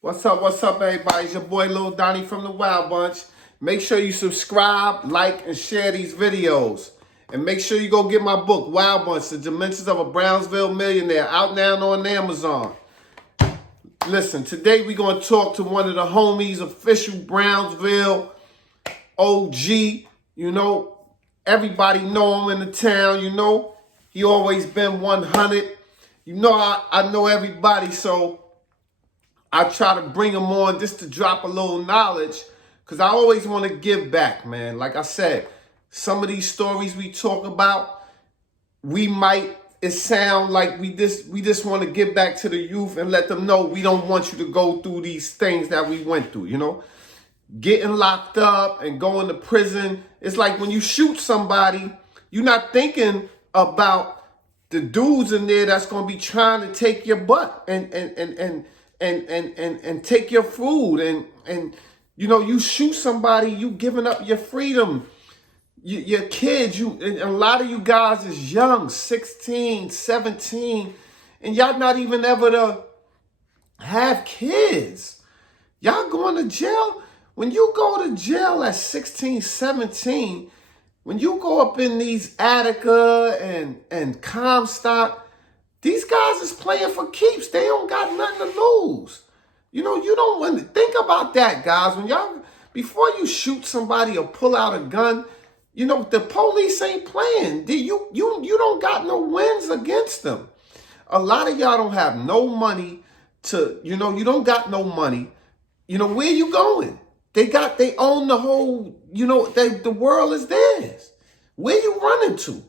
What's up, everybody? It's your boy Lil Donnie from the Wild Bunch. Make sure you subscribe, like, and share these videos. And make sure you go get my book, Wild Bunch, The Dimensions of a Brownsville Millionaire, out now on Amazon. Listen, today we're going to talk to one of the homies, official Brownsville OG. You know, everybody know him in the town, you know. He always been 100. You know, I know everybody, so I try to bring them on just to drop a little knowledge, because I always want to give back, man. Like I said, some of these stories we talk about, it sound like we just want to give back to the youth and let them know we don't want you to go through these things that we went through, you know? Getting locked up and going to prison. It's like when you shoot somebody, you're not thinking about the dudes in there that's going to be trying to take your butt and take your food, and you know, you shoot somebody, you giving up your freedom, your kids, and a lot of you guys is young, 16, 17, and y'all not even ever to have kids. Y'all going to jail. When you go to jail at 16, 17, when you go up in these Attica and Comstock, these guys is playing for keeps. They don't got nothing to lose. You know, you don't want to think about that, guys. When y'all, before you shoot somebody or pull out a gun, you know, the police ain't playing. You don't got no wins against them. A lot of y'all don't have no money to, you know, you don't got no money. You know, where you going? They own the whole, you know, the world is theirs. Where you running to?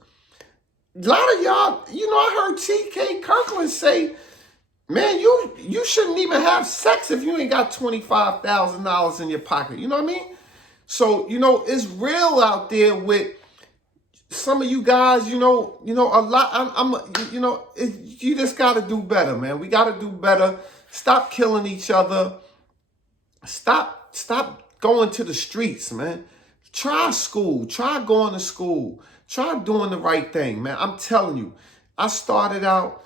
A lot of y'all, you know, I heard T.K. Kirkland say, man, you shouldn't even have sex if you ain't got $25,000 in your pocket. You know what I mean? So, you know, it's real out there with some of you guys, you know, a lot. You just got to do better, man. We got to do better. Stop killing each other. Stop going to the streets, man. Try school. Try going to school. Try doing the right thing, man. I'm telling you, I started out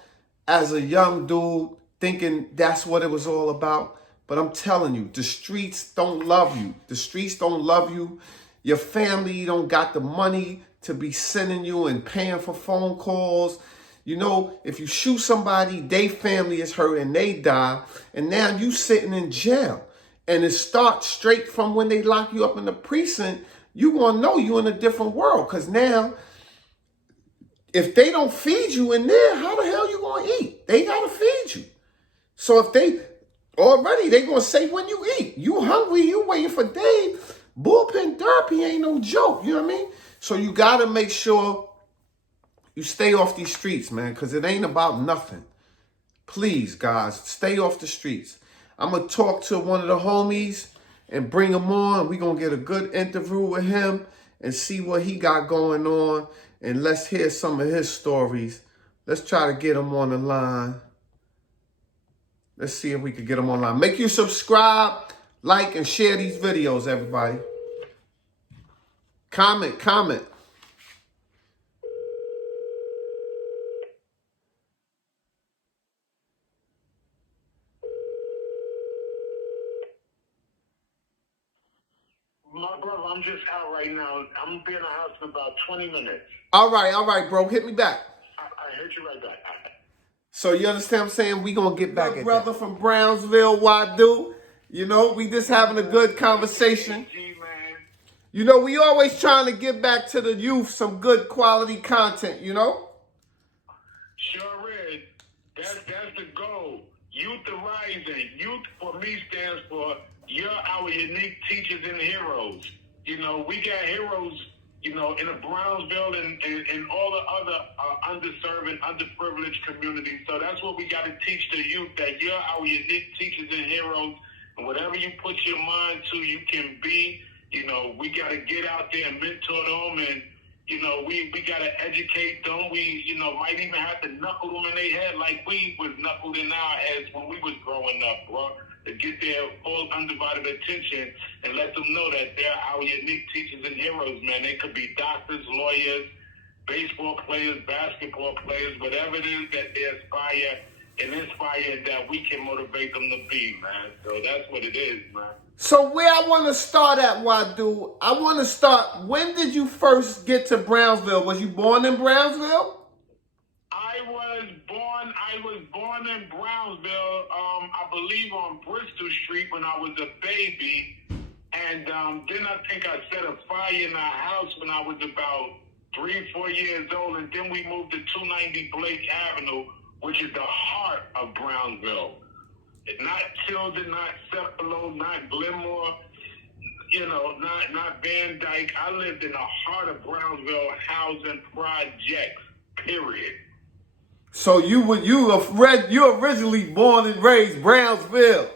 as a young dude thinking that's what it was all about. But I'm telling you, the streets don't love you. The streets don't love you. Your family don't got the money to be sending you and paying for phone calls. You know, if you shoot somebody, their family is hurt and they die. And now you sitting in jail. And it starts straight from when they lock you up in the precinct. You gonna know you in a different world, because now, if they don't feed you in there, how the hell you gonna eat? They gotta feed you. So if they gonna say when you eat, you hungry, you waiting for Dave. Bullpen therapy ain't no joke, you know what I mean? So you gotta make sure you stay off these streets, man, because it ain't about nothing. Please, guys, stay off the streets. I'm gonna talk to one of the homies and bring him on. We're going to get a good interview with him and see what he got going on. And let's hear some of his stories. Let's try to get him on the line. Let's see if we can get him online. Make you subscribe, like, and share these videos, everybody. Comment. My brother, I'm just out right now. I'm going to be in the house in about 20 minutes. All right, bro. Hit me back. I hit you right back. So you understand what I'm saying? We going to get back at brother that. From Brownsville, Wadud. You know, we just having a good conversation. You know, we always trying to give back to the youth some good quality content, you know? Sure is. That's the goal. Youth Rising. Youth for me stands for you're our unique teachers and heroes. You know, we got heroes, you know, in the Brownsville and all the other underserved and underprivileged communities. So that's what we got to teach the youth, that you're our unique teachers and heroes. And whatever you put your mind to, you can be. You know, we got to get out there and mentor them, and, you know, we got to educate them. We, you know, might even have to knuckle them in their head like we was knuckled in our heads when we was growing up, bro, to get their full undivided attention and let them know that they're our unique teachers and heroes, man. They could be doctors, lawyers, baseball players, basketball players, whatever it is that they aspire and inspired that we can motivate them to be, man. So that's what it is, man. So where I want to start at, Wadud, I want to start, when did you first get to Brownsville? Was you born in Brownsville? I was born in Brownsville, I believe on Bristol Street when I was a baby. And then I think I set a fire in our house when I was about 3-4 years old. And then we moved to 290 Blake Avenue, which is the heart of Brownsville. Not Tilden, not Cephalo, not Glenmore, not Van Dyke. I lived in the heart of Brownsville housing projects, period. So you originally born and raised Brownsville.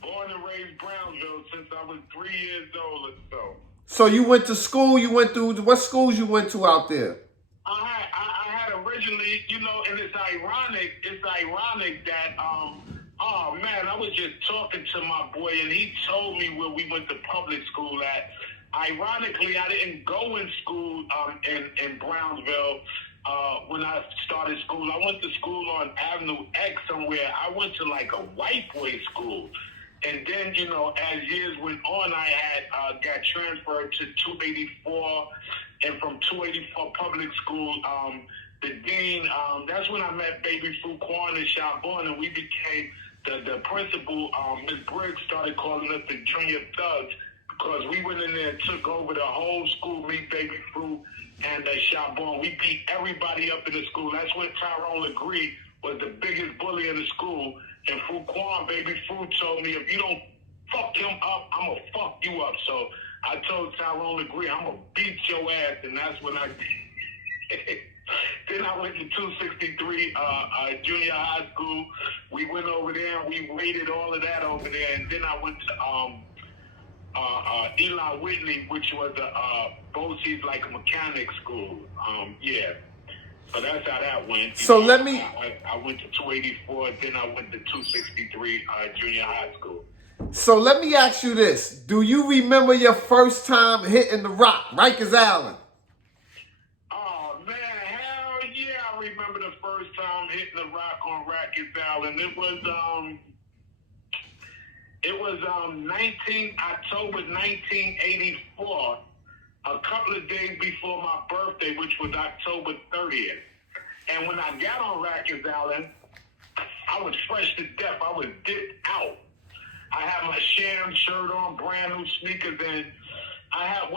Born and raised Brownsville since I was 3 years old or so. So you went to school, what schools you went to out there? I had originally, and it's ironic that, oh man, I was just talking to my boy and he told me where we went to public school at. Ironically, I didn't go in school in Brownsville when I started school. I went to school on Avenue X somewhere. I went to like a white boy school. And then, as years went on, I had got transferred to 284. And from 284 public school, the dean, that's when I met Baby Fuquan and Chabon, and we became the principal. Ms. Briggs started calling us the Junior Thugs because we went in there and took over the whole school, me, Baby Fu, and Chabon. We beat everybody up in the school. That's when Tyrone Legree was the biggest bully in the school. And Fuquan, Baby Fu, told me, if you don't fuck him up, I'm going to fuck you up. So I told Tyrone Legree, I'm going to beat your ass. And that's when I Then I went to 263 junior high school. We went over there and we rated all of that over there. And then I went to Eli Whitney, which was BOCES, like a mechanic school. Yeah. So that's how that went. So I went to 284, then I went to 263 junior high school. So let me ask you this. Do you remember your first time hitting the rock, Rikers Island? Oh, man, hell yeah, I remember the first time hitting the rock on Rikers Island. It was October 1984. A couple of days before my birthday, which was October 30th. And when I got on Rikers Island, I was fresh to death. I was dipped out. I had my sham shirt on, brand new sneakers, and I had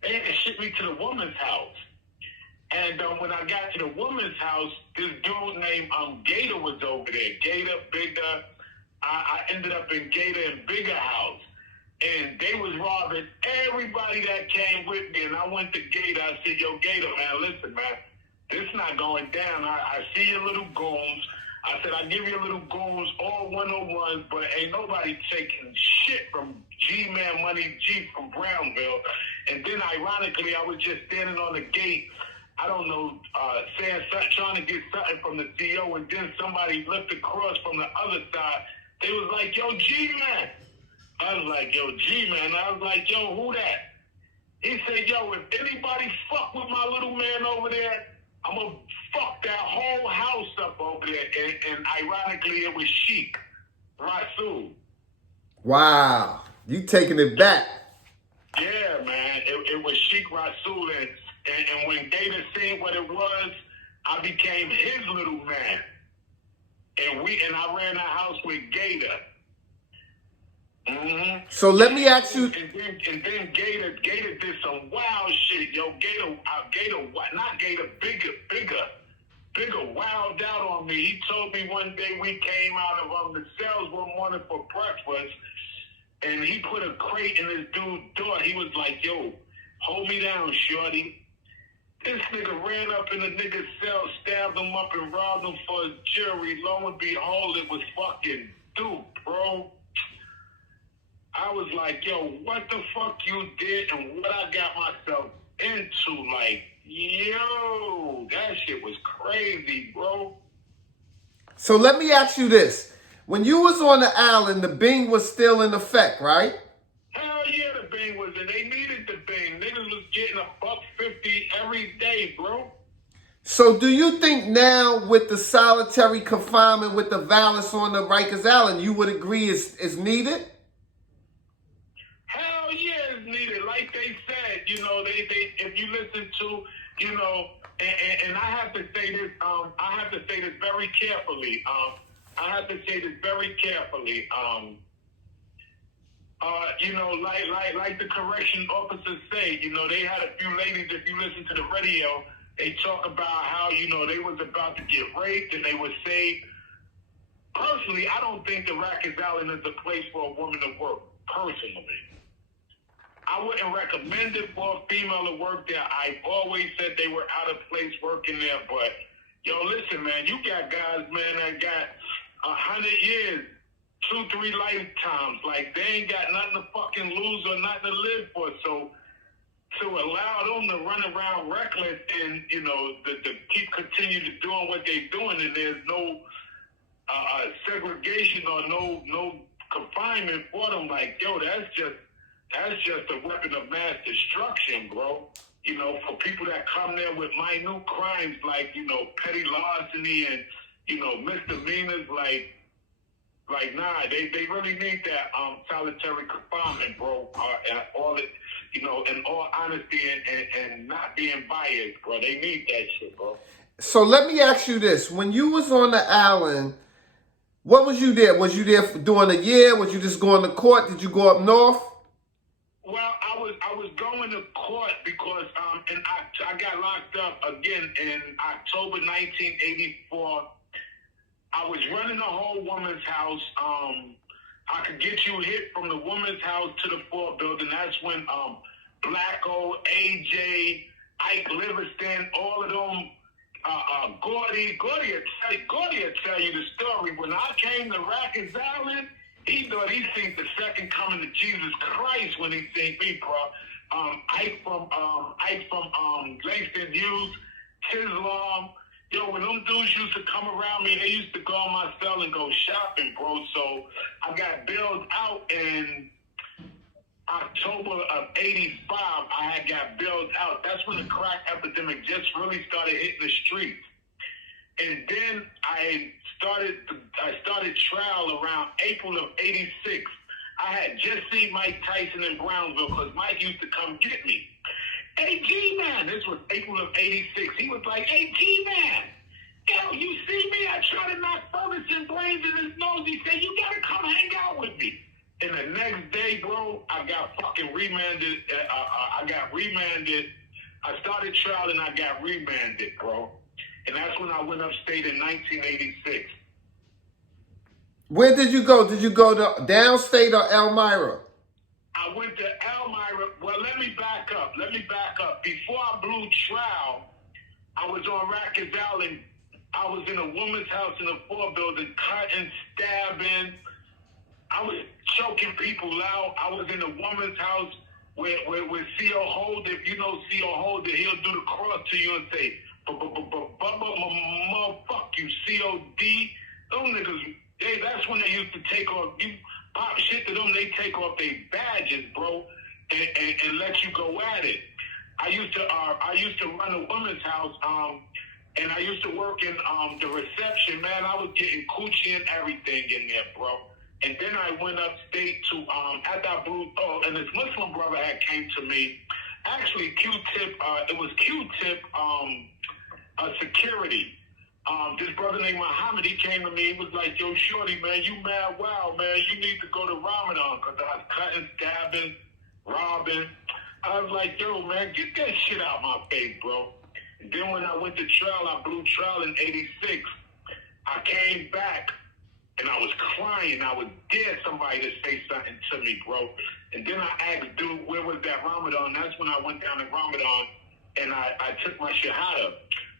they had shipped me to the woman's house. And when I got to the woman's house, this dude named Gator was over there. Gator, Bigger. I ended up in Gator and Bigger house. And they was robbing everybody that came with me. And I went to Gator. I said, yo, Gator, man, listen, man, this not going down. I see your little goons. I said, I give you little goons, all 101s, but ain't nobody taking shit from G-Man Money G from Brownsville. And then, ironically, I was just standing on the gate, I don't know, saying something, trying to get something from the CO, and then somebody looked across from the other side. They was like, yo, G-Man. I was like, yo, G-Man. I was like, yo, who that? He said, yo, if anybody fuck with my little man over there, I'm going to fuck that whole house up over there. And ironically, it was Sheik Rasul. Wow. You taking it back. Yeah, man. It was Sheik Rasul. And when Gator seen what it was, I became his little man. And I ran the house with Gator. Mm-hmm. So let me ask you. And then Gator did some wild shit. Yo, Bigger wilded out on me. He told me one day we came out of the cells one morning for breakfast, and he put a crate in this dude's door. He was like, yo, hold me down, shorty. This nigga ran up in the nigga's cell, stabbed him up, and robbed him for his jewelry. Lo and behold, it was fucking Duke, bro. I was like, yo, what the fuck you did and what I got myself into? Like, yo, that shit was crazy, bro. So let me ask you this. When you was on the island, the Bing was still in effect, right? Hell yeah, the Bing was, and they needed the Bing. Niggas was getting $1.50 every day, bro. So do you think now with the solitary confinement with the violence on the Rikers Island, you would agree is needed? Hell yeah, it's needed. Like they said, you know, they if you listen to, you know, and I have to say this, I have to say this very carefully. I have to say this very carefully. You know, like the correction officers say, you know, they had a few ladies, if you listen to the radio, they talk about how, you know, they was about to get raped and they were saved. Personally, I don't think the Rikers Island is a place for a woman to work, personally. I wouldn't recommend it for a female to work there. I've always said they were out of place working there, but, yo, listen, man, you got guys, man, that got 100 years, 2-3 lifetimes. Like, they ain't got nothing to fucking lose or nothing to live for. So to allow them to run around reckless and, you know, to keep continue to doing what they're doing, and there's no segregation or no confinement for them, like, yo, that's just a weapon of mass destruction, bro. You know, for people that come there with minute crimes like, you know, petty larceny and, you know, misdemeanors, like nah, they really need that solitary confinement, bro. All it, you know, in all honesty and not being biased, bro. They need that shit, bro. So let me ask you this: when you was on the island, what was you there? Was you there for doing a year? Was you just going to court? Did you go up north? Well, I was going to court because and I got locked up again in October 1984. I was running a whole woman's house. I could get you hit from the woman's house to the Fort building. That's when Blacko, AJ, Ike Livingston, all of them, Gordy will tell you the story. When I came to Rikers Island, he thought he seen the second coming to Jesus Christ when he seen me, bro. Ike from Langston Hughes, Tislam. Yo, when them dudes used to come around me, they used to go on my cell and go shopping, bro. So I got bailed out in October of 85. I had got bailed out. That's when the crack epidemic just really started hitting the streets. And then I started trial around April of 86. I had just seen Mike Tyson in Brownsville because Mike used to come get me. Hey, G-Man, this was April of 86. He was like, hey, G-Man, yo, you see me? I tried to knock Ferguson brains in his nose. He said, you got to come hang out with me. And the next day, bro, I got fucking remanded. I got remanded. I started trial and I got remanded, bro. And that's when I went upstate in 1986. Where did you go? Did you go to downstate or Elmira? I went to Elmira. Well, let me back up. Before I blew trial, I was on Rikers Island. I was in a woman's house in a Fort building, cutting, stabbing. I was choking people out. I was in a woman's house where C.O. Holder, if you know C.O. Holder, he'll do the cross to you and say, motherfuck you, C.O.D. Those niggas, that's when they used to take off, you pop shit to them, they take off their badges, bro, and let you go at it. I used to run a woman's house, and I used to work in the reception, man. I was getting coochie and everything in there, bro. And then I went upstate to, after I blew, and this Muslim brother had came to me. Actually, Q-Tip, it was Q-Tip security. This brother named Muhammad, he came to me. He was like, yo, shorty, man, you mad wild, man. You need to go to Ramadan because I was cutting, stabbing, robbing. I was like, yo, man, get that shit out my face, bro. And then when I went to trial, I blew trial in 86. I came back. And I was crying. I would dare somebody to say something to me, bro. And then I asked, dude, where was that Ramadan? That's when I went down to Ramadan and I took my shahada.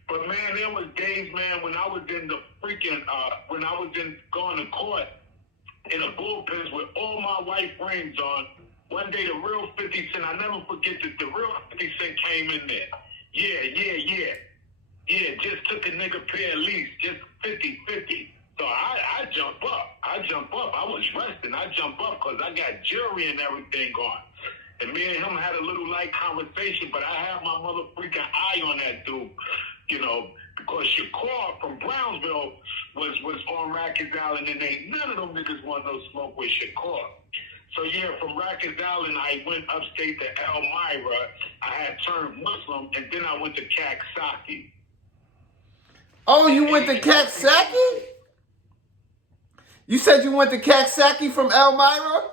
But, man, there was days, man, when I was in the freaking, when I was in going to court in the bullpens with all my white rings on. One day, the real 50 Cent, I never forget that the real 50 Cent came in there. Yeah, just took a nigga pay at least, just 50-50. So I jump up. I was resting. I jump up because I got jury and everything going. And me and him had a little light conversation, but I had my mother freaking eye on that dude. you know, because Shakur from Brownsville was on Rikers Island, and none of them niggas want no smoke with Shakur. So yeah, from Rikers Island, I went upstate to Elmira. I had turned Muslim, and then I went to Kaksaki. Oh, you went to Kaksaki? You said you went to Kaksaki from Elmira?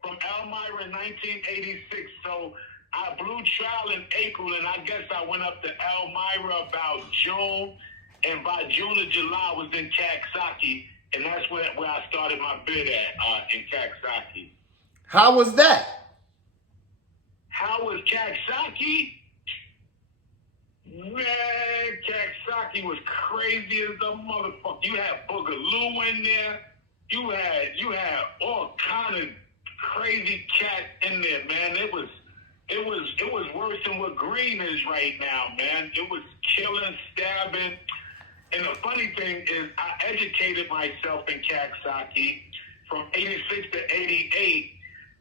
From Elmira in 1986. So I blew trial in April, and I guess I went up to Elmira about June, and by June or July I was in Kaksaki, and that's where I started my bid at, in Kaksaki. How was that? How was Kaksaki? Man, Kaksaki was crazy as a motherfucker. You had Boogaloo in there. You had all kind of crazy cats in there, man. It was worse than what Green is right now, man. It was killing, stabbing. And the funny thing is, I educated myself in Kaksaki from 86 to 88.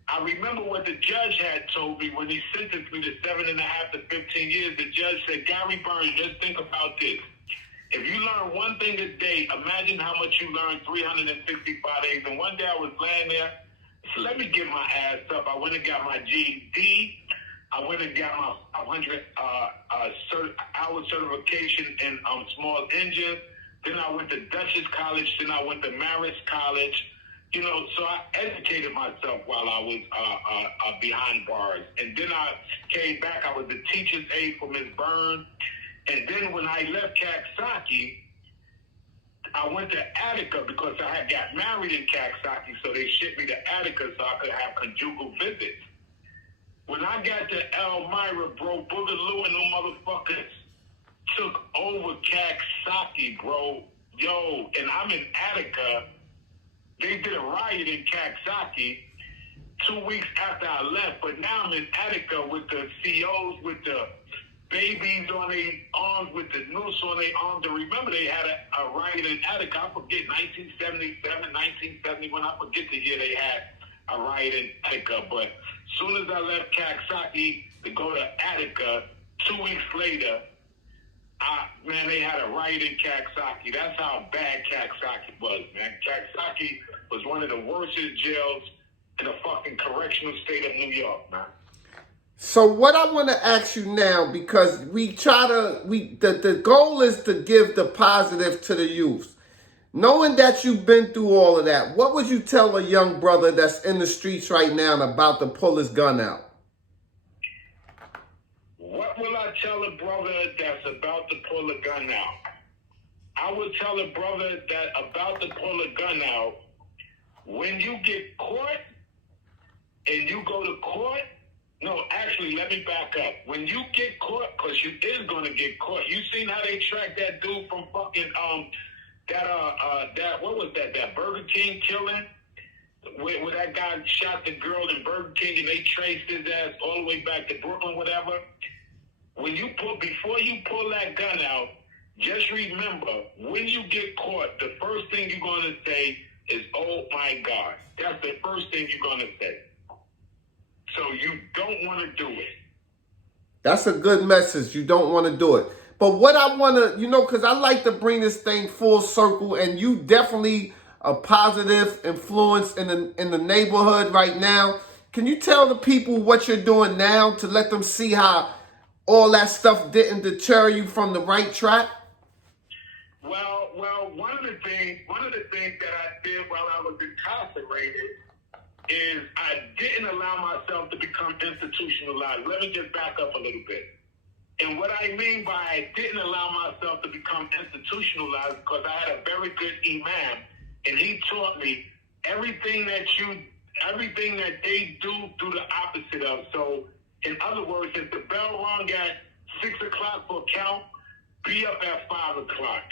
I remember what the judge had told me when he sentenced me to 7.5 to 15 years. The judge said, Gary Burns, just think about this. If you learn one thing a day, imagine how much you learn 365 days. And one day I was laying there, so let me get my ass up. I went and got my GED. I went and got my 500 hour certification in small engine. Then I went to Dutchess College. Then I went to Marist College. You know, so I educated myself while I was behind bars. And then I came back. I was the teacher's aide for Ms. Byrne. And then when I left Kaksaki, I went to Attica because I had got married in Kaksaki. So they shipped me to Attica so I could have conjugal visits. When I got to Elmira, bro, Boogaloo and them motherfuckers took over Kaksaki, bro. Yo, and I'm in Attica. They did a riot in Kaksaki 2 weeks after I left, but now I'm in Attica with the COs, with the babies on their arms, with the noose on their arms. And remember, they had a riot in Attica. I forget, 1977, 1971. I forget the year they had a riot in Attica. But as soon as I left Kaksaki to go to Attica, 2 weeks later, man, they had a riot in Kaksaki. That's how bad Kaksaki was, man. Kaksaki was one of the worst jails in the fucking correctional state of New York, man. So what I want to ask you now, because the goal is to give the positive to the youth. Knowing that you've been through all of that, what would you tell a young brother that's in the streets right now and about to pull his gun out? What will I tell a brother that's about to pull a gun out? I would tell a brother that about to pull a gun out, when you get caught and you go to court, no, actually, let me back up. When you get caught, because you is going to get caught, you seen how they tracked that dude from fucking, what was that Burger King killing? Where that guy shot the girl in Burger King and they traced his ass all the way back to Brooklyn, whatever. Before you pull that gun out, just remember, when you get caught, the first thing you're going to say is, oh my God. That's the first thing you're going to say. So you don't want to do it. That's a good message. You don't want to do it. But what I want to, because I like to bring this thing full circle, and you definitely a positive influence in the neighborhood right now. Can you tell the people what you're doing now to let them see how all that stuff didn't deter you from the right track? Well, one of the things that I did while I was incarcerated is I didn't allow myself to become institutionalized. Let me just back up a little bit. And what I mean by I didn't allow myself to become institutionalized, because I had a very good imam, and he taught me everything that they do the opposite of. So, in other words, if the bell rung at 6 o'clock for count, be up at 5 o'clock.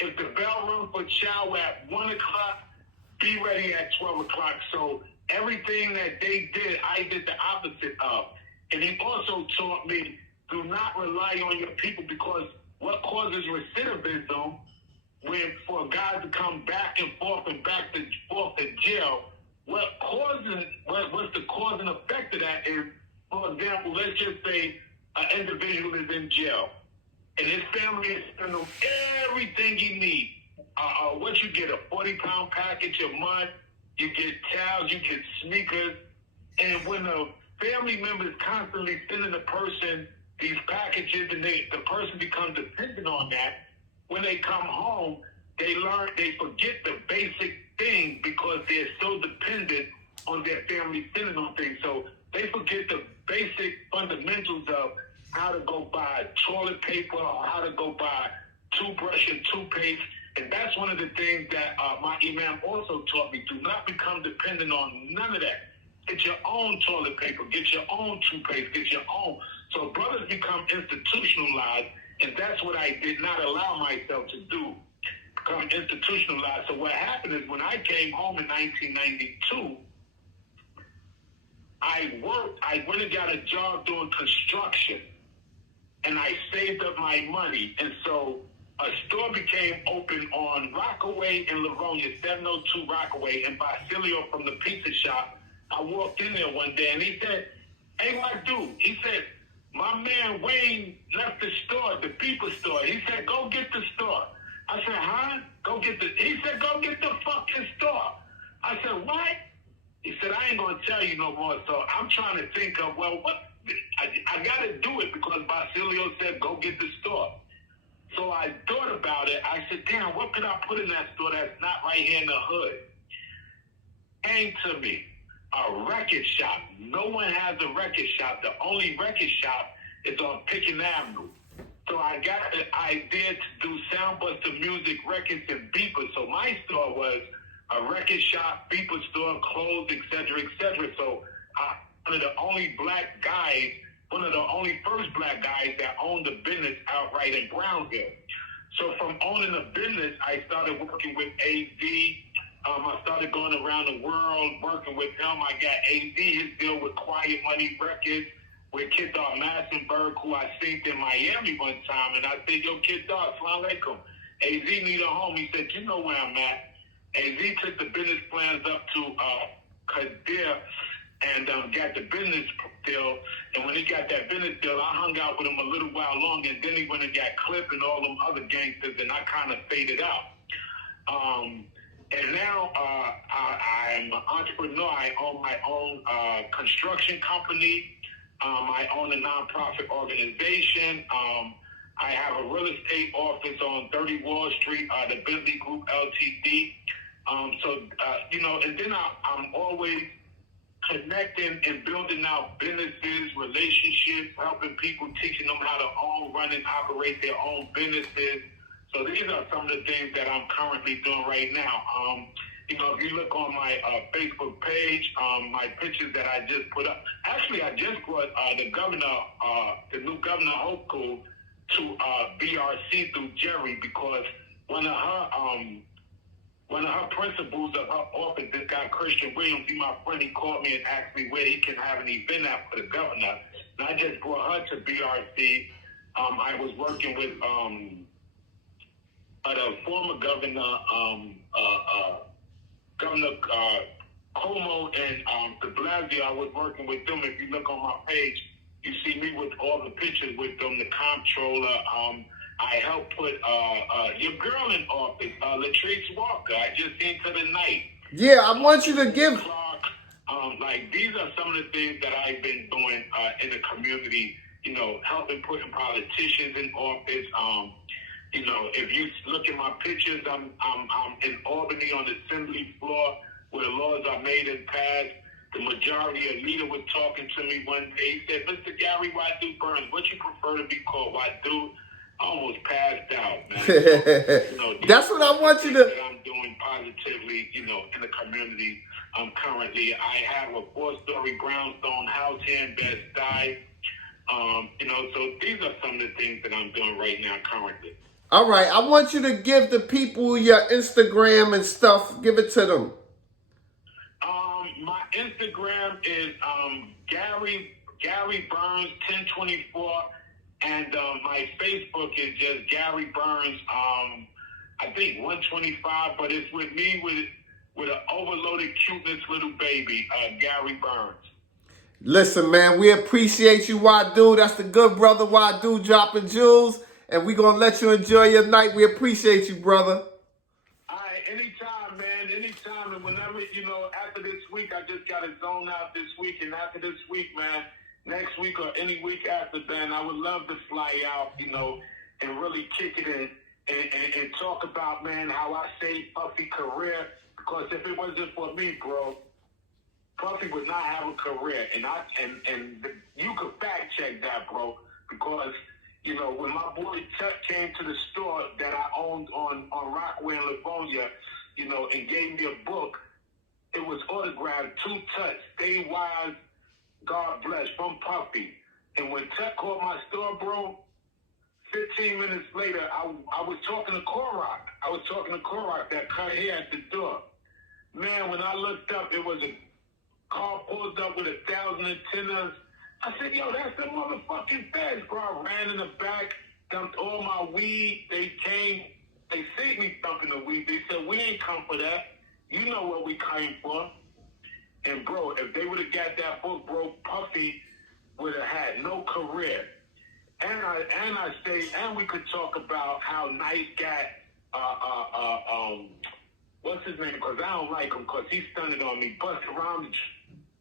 If the bell rung for chow at 1 o'clock, be ready at 12 o'clock. So everything that they did, I did the opposite of. And he also taught me, do not rely on your people, because what causes recidivism, when for guys to come back and forth and back and forth to jail, what's the cause and effect of that is, for example, let's just say an individual is in jail. And his family is sending him everything he needs. What you get, a 40-pound package a month, you get towels, you get sneakers. And when a family member is constantly sending the person these packages and the person becomes dependent on that, when they come home, they forget the basic thing because they're so dependent on their family sending them things. So they forget the basic fundamentals of how to go buy toilet paper or how to go buy toothbrush and toothpaste. And that's one of the things that my imam also taught me. Do not become dependent on none of that. Get your own toilet paper, get your own toothpaste, get your own. So brothers become institutionalized, and that's what I did not allow myself to do, become institutionalized. So what happened is when I came home in 1992, I went and got a job doing construction, and I saved up my money. And so a store became open on Rockaway in Livonia, 702 Rockaway, and Basilio from the pizza shop. I walked in there one day, and he said, "Hey, Wadud," he said, "my man Wayne left the store, the pizza store." He said, "Go get the store." I said, "Huh? Go get the..." He said, "Go get the fucking store." I said, "What?" He said, "I ain't going to tell you no more." So I'm trying to think of, well, what? I got to do it because Basilio said, "Go get the store." So I thought about it. I said, damn, what could I put in that store that's not right here in the hood? Came to me, a record shop. No one has a record shop. The only record shop is on Pickens Avenue. So I got the idea to do Soundbuster Music Records and Beepers. So my store was a record shop, beeper store, clothes, etc., etc. So one of the only black guys, one of the only first black guys that owned the business outright in Brownsville. So from owning a business, I started working with AZ. I started going around the world working with him. I got AZ, his deal with Quiet Money Records, with Kid Dog Massenberg, who I seen in Miami one time. And I said, "Yo, Kid Dog, Assalamu alaikum. AZ need a home." He said, "You know where I'm at." AZ took the business plans up to Kadir and got the business deal. And when he got that business deal, I hung out with him a little while longer, and then he went and got Clip and all them other gangsters, and I kind of faded out. And now I'm an entrepreneur. I own my own construction company. I own a nonprofit organization. I have a real estate office on 30 Wall Street, the Bentley Group Ltd. And then I'm always connecting and building out businesses, relationships, helping people, teaching them how to own, run, and operate their own businesses. So these are some of the things that I'm currently doing right now. If you look on my Facebook page, my pictures that I just put up. Actually, I just brought the new governor, Hoku, to BRC through Jerry because one of her principals of her office, this guy Christian Williams, he my friend, he called me and asked me where he can have an event at for the governor. And I just brought her to BRC. I was working with the former governor, Governor Como and de Blasio. I was working with them. If you look on my page, you see me with all the pictures with them, the comptroller. I helped put your girl in office, Latrice Walker. I just seen her tonight. Yeah, I want you to give... Clark. These are some of the things that I've been doing in the community, helping putting politicians in office. If you look at my pictures, I'm in Albany on the assembly floor where laws are made and passed. The majority of leader was talking to me one day. He said, "Mr. Gary Wadud Burns, what you prefer to be called?" Wadud. I almost passed out, man. That's what I want you to... That I'm doing positively, in the community. Currently, I have a 4-story brownstone house here in Bed-Stuy. So these are some of the things that I'm doing right now currently. All right, I want you to give the people your Instagram and stuff. Give it to them. My Instagram is Gary Burns 1024, and my Facebook is just Gary Burns. I think 125, but it's with me with an overloaded cuteness little baby, Gary Burns. Listen, man, we appreciate you, Wadud. That's the good brother Wadud dropping jewels. and we're going to let you enjoy your night. We appreciate you, brother. All right, anytime, man, anytime. And whenever, after this week, I just got to zone out this week. And after this week, man, next week or any week after, man, I would love to fly out, and really kick it in and talk about, man, how I saved Puffy's career. Because if it wasn't for me, bro, Puffy would not have a career. And you could fact check that, bro. Because, when my boy Tut came to the store that I owned on Rockaway and Livonia, and gave me a book, it was autographed, 2 Tuts, Stay Wise, God Bless, from Puffy. And when Tut called my store, bro, 15 minutes later, I was talking to Korok. That cut hair at the door. Man, when I looked up, it was a car pulled up with 1,000 antennas. I said, yo, that's the motherfucking feds, bro. I ran in the back, dumped all my weed. They came, they see me dumping the weed. They said, we ain't come for that. You know what we came for. And, bro, if they would have got that book, bro, Puffy would have had no career. And we could talk about how Nice got, what's his name? Because I don't like him because he stunted on me. Bust around the...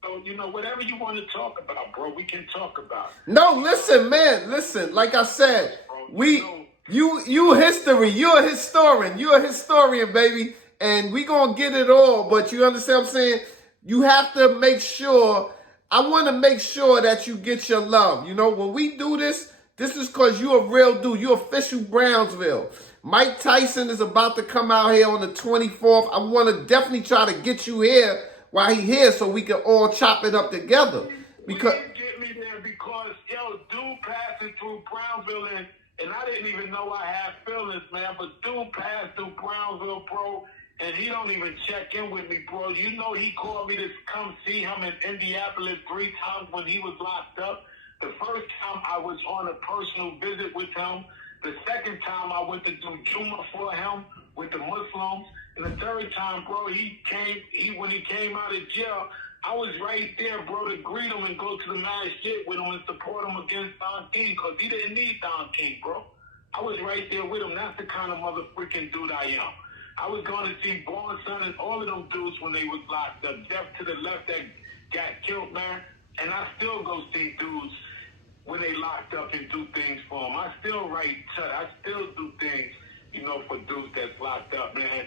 So, whatever you want to talk about, bro, we can talk about. No, listen, man. Listen, like I said, you history. You're a historian. You're a historian, baby. And we going to get it all. But you understand what I'm saying? You have to make sure... I want to make sure that you get your love. When we do this, this is because you're a real dude. You're official Brownsville. Mike Tyson is about to come out here on the 24th. I want to definitely try to get you here while he's here so we can all chop it up together. Because get me there because, dude passing through Brownsville, and I didn't even know I had feelings, man, but dude passed through Brownsville, bro, and he don't even check in with me, bro. He called me to come see him in Indianapolis 3 times when he was locked up. The first time I was on a personal visit with him. The second time I went to do Juma for him with the Muslims. And the third time, bro, when he came out of jail, I was right there, bro, to greet him and go to the masjid with him and support him against Don King because he didn't need Don King, bro. I was right there with him. That's the kind of motherfucking dude I am. I was going to see Born Son and all of them dudes when they was locked up. Jeff to the left that got killed, man. And I still go see dudes when they locked up and do things for them. I still write Tut. I still do things, for dudes that's locked up, man.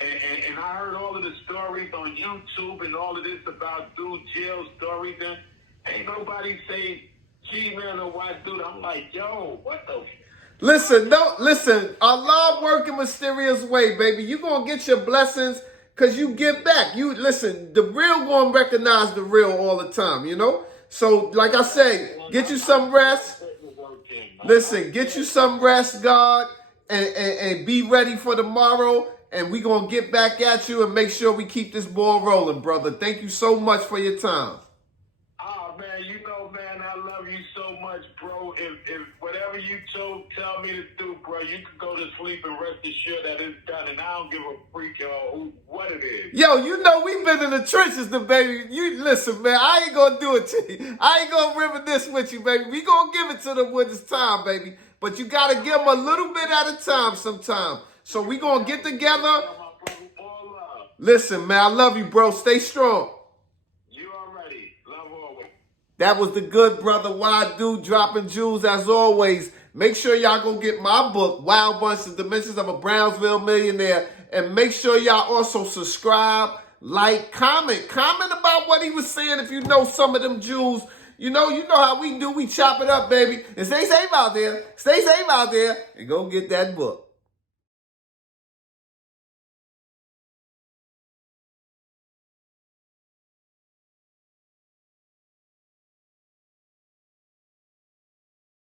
And I heard all of the stories on YouTube and all of this about dude jail stories, and ain't nobody say, gee, man, or Wadud. I'm like, yo, what the... Listen, Allah work in mysterious way, baby. You gonna get your blessings because you give back. Listen, the real gonna recognize the real all the time, So, like I say, get you some rest. Listen, get you some rest, God, and be ready for tomorrow. And we gonna get back at you and make sure we keep this ball rolling, brother. Thank you so much for your time. Oh, man, man, I love you so much, bro. If whatever you tell me to do, bro, you can go to sleep and rest assured that it's done. And I don't give a freak what it is. Yo, we've been in the trenches, baby. You listen, man, I ain't gonna do it to you. I ain't gonna reminisce with you, baby. We gonna give it to them when it's time, baby. But you gotta give them a little bit at a time sometime. So we gonna get together. Listen, man, I love you, bro. Stay strong. You already. Love always. That was the good brother Wadud dropping jewels as always. Make sure y'all go get my book, Wild Bunch, The Dimensions of a Brownsville Millionaire. And make sure y'all also subscribe, like, comment. Comment about what he was saying if you know some of them jewels. You know how we do. We chop it up, baby. And stay safe out there. Stay safe out there. And go get that book.